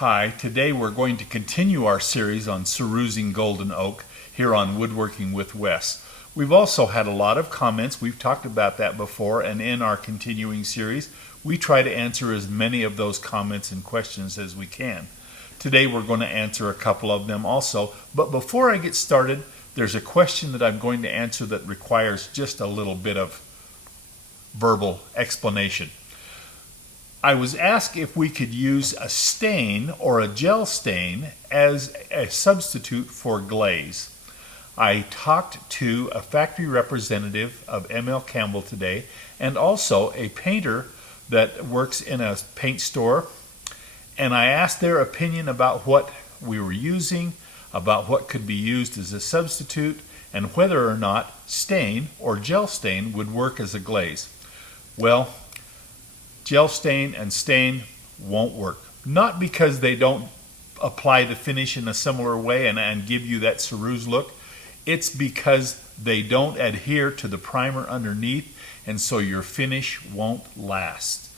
Hi, today we're going to continue our series on cerusing golden oak here on Woodworking with Wes. We've also had a lot of comments. We've talked about that before, and in our continuing series we try to answer as many of those comments and questions as we can. Today we're going to answer a couple of them also, but before I get started, there's a question that I'm going to answer that requires just a little bit of verbal explanation. I was asked if we could use a stain or a gel stain as a substitute for glaze. I talked to a factory representative of ML Campbell today and also a painter that works in a paint store, and I asked their opinion about what we were using, about what could be used as a substitute, and whether or not stain or gel stain would work as a glaze. Well, gel stain and stain won't work. Not because they don't apply the finish in a similar way and give you that ceruse look. It's because they don't adhere to the primer underneath, and so your finish won't last.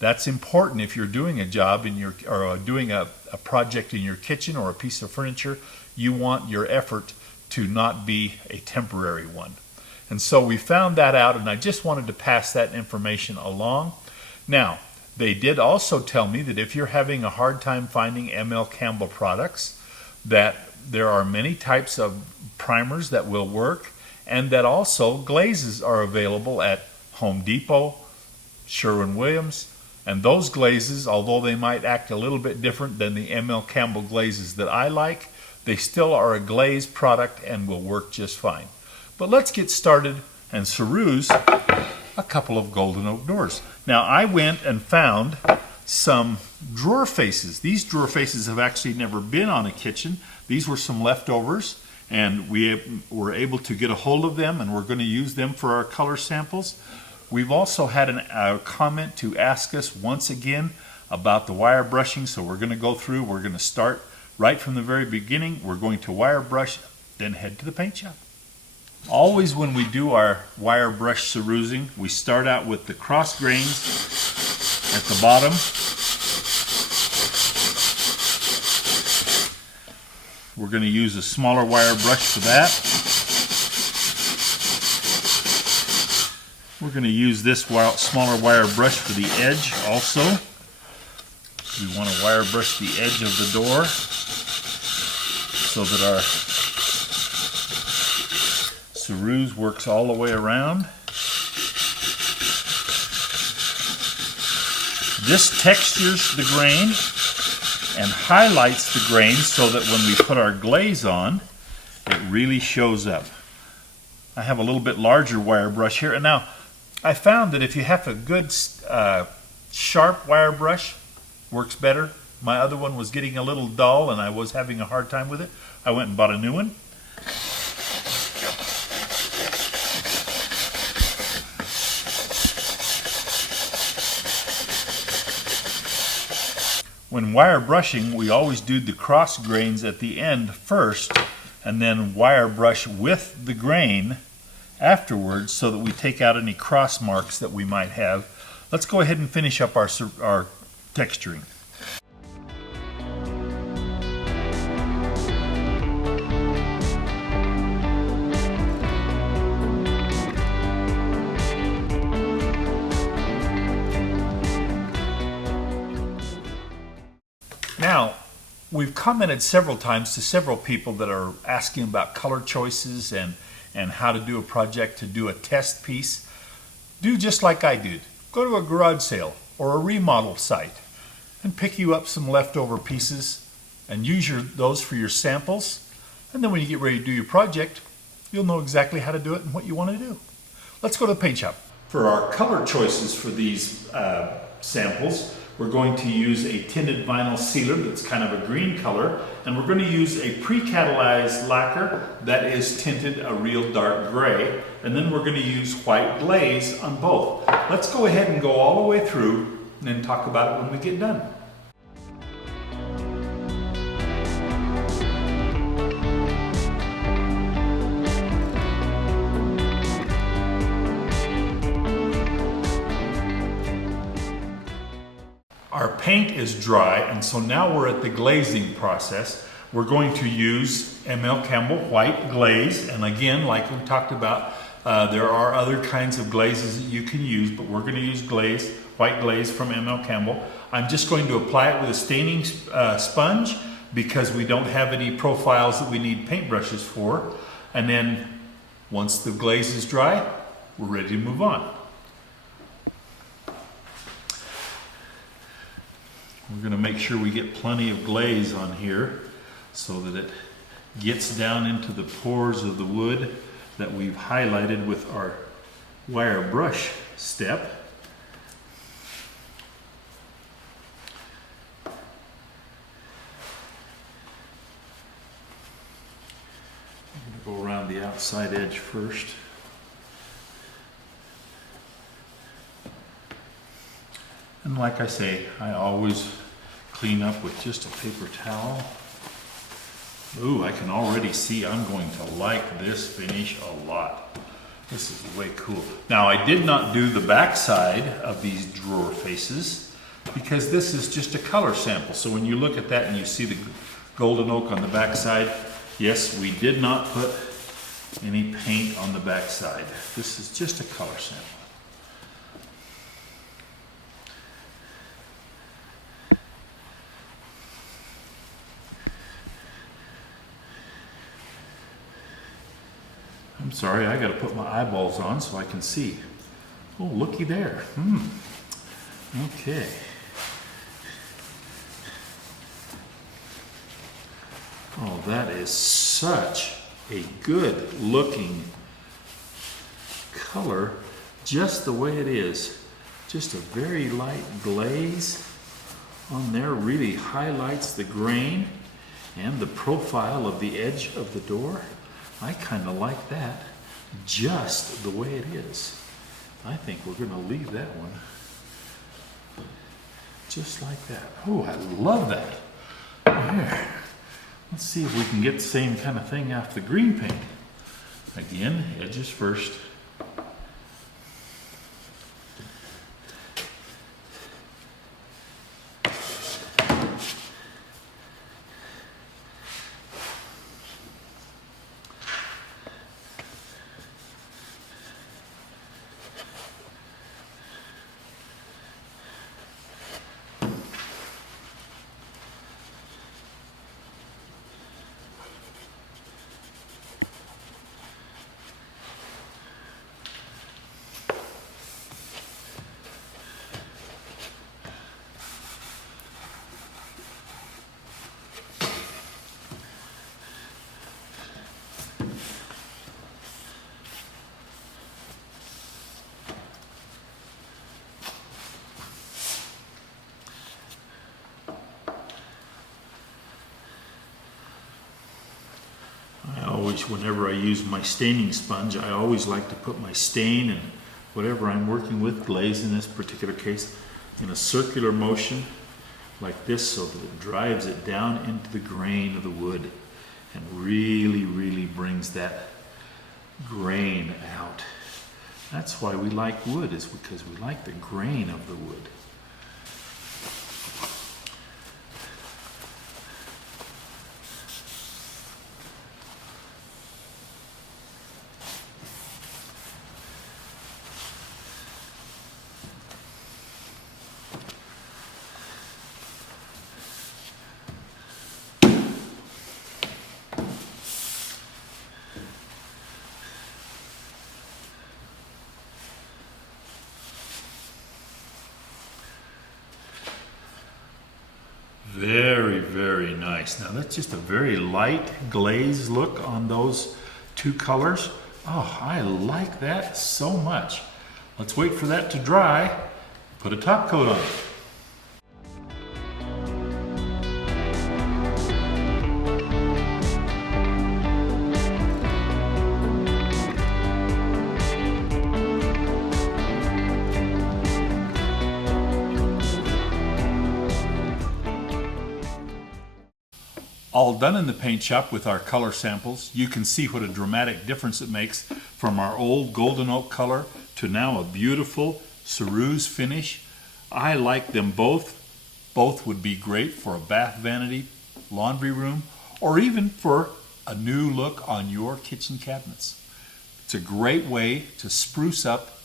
That's important if you're doing a job or doing a project in your kitchen or a piece of furniture. You want your effort to not be a temporary one. And so we found that out, and I just wanted to pass that information along. Now, they did also tell me that if you're having a hard time finding ML Campbell products, that there are many types of primers that will work, and that also glazes are available at Home Depot, Sherwin-Williams, and those glazes, although they might act a little bit different than the ML Campbell glazes that I like, they still are a glaze product and will work just fine. But let's get started and ceruse a couple of golden oak doors. Now, I went and found some drawer faces. These drawer faces have actually never been on a kitchen. These were some leftovers, and we were able to get a hold of them, and we're going to use them for our color samples. We've also had a comment to ask us once again about the wire brushing, so we're going to go through. We're going to start right from the very beginning. We're going to wire brush, then head to the paint shop. Always when we do our wire brush cerusing, we start out with the cross grains at the bottom. We're going to use a smaller wire brush for that. We're going to use this smaller wire brush for the edge also. We want to wire brush the edge of the door so that our ceruse works all the way around. This textures the grain and highlights the grain so that when we put our glaze on, it really shows up. I have a little bit larger wire brush here, and now I found that if you have a good sharp wire brush, works better. My other one was getting a little dull and I was having a hard time with it. I went and bought a new one. When wire brushing, we always do the cross grains at the end first and then wire brush with the grain afterwards so that we take out any cross marks that we might have. Let's go ahead and finish up our texturing. Now, we've commented several times to several people that are asking about color choices and how to do a project, to do a test piece. Do just like I did. Go to a garage sale or a remodel site and pick you up some leftover pieces and use those for your samples. And then when you get ready to do your project, you'll know exactly how to do it and what you want to do. Let's go to the paint shop. For our color choices for these samples, we're going to use a Tinted Vinyl Sealer that's kind of a green color, and we're going to use a pre-catalyzed lacquer that is tinted a real dark gray, and then we're going to use white glaze on both. Let's go ahead and go all the way through and then talk about it when we get done. paint is dry, and so now we're at the glazing process. We're going to use ML Campbell White Glaze, and again, like we talked about, there are other kinds of glazes that you can use, but we're going to use glaze, white glaze from ML Campbell. I'm just going to apply it with a staining sponge because we don't have any profiles that we need paintbrushes for. And then once the glaze is dry, we're ready to move on. We're going to make sure we get plenty of glaze on here so that it gets down into the pores of the wood that we've highlighted with our wire brush step. I'm going to go around the outside edge first. And like I say, I always clean up with just a paper towel. Ooh, I can already see I'm going to like this finish a lot. This is way cool. Now, I did not do the back side of these drawer faces because this is just a color sample. So when you look at that and you see the golden oak on the back side, yes, we did not put any paint on the back side. This is just a color sample. I'm sorry, I gotta put my eyeballs on so I can see. Oh, looky there. Okay. Oh, that is such a good looking color, just the way it is. Just a very light glaze on there really highlights the grain and the profile of the edge of the door. I kind of like that just the way it is. I think we're going to leave that one just like that. Oh, I love that. There. Let's see if we can get the same kind of thing off the green paint. Again, edges first. Whenever I use my staining sponge, I always like to put my stain and whatever I'm working with, glaze in this particular case, in a circular motion like this so that it drives it down into the grain of the wood and really brings that grain out. That's why we like wood, is because we like the grain of the wood. Very nice. Now that's just a very light glaze look on those two colors. Oh, I like that so much. Let's wait for that to dry. Put a top coat on it. All done in the paint shop with our color samples. You can see what a dramatic difference it makes from our old golden oak color to now a beautiful ceruse finish. I like them both Both would be great for a bath vanity, laundry room, or even for a new look on your kitchen cabinets. It's a great way to spruce up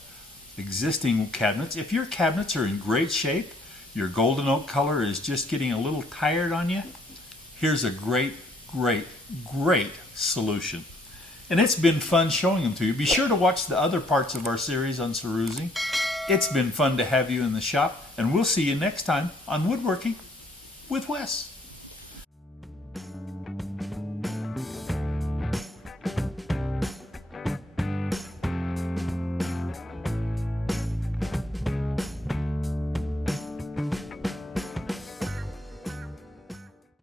existing cabinets. If your cabinets are in great shape, your golden oak color is just getting a little tired on you, here's a great solution. And it's been fun showing them to you. Be sure to watch the other parts of our series on cerusing. It's been fun to have you in the shop, and we'll see you next time on Woodworking with Wes.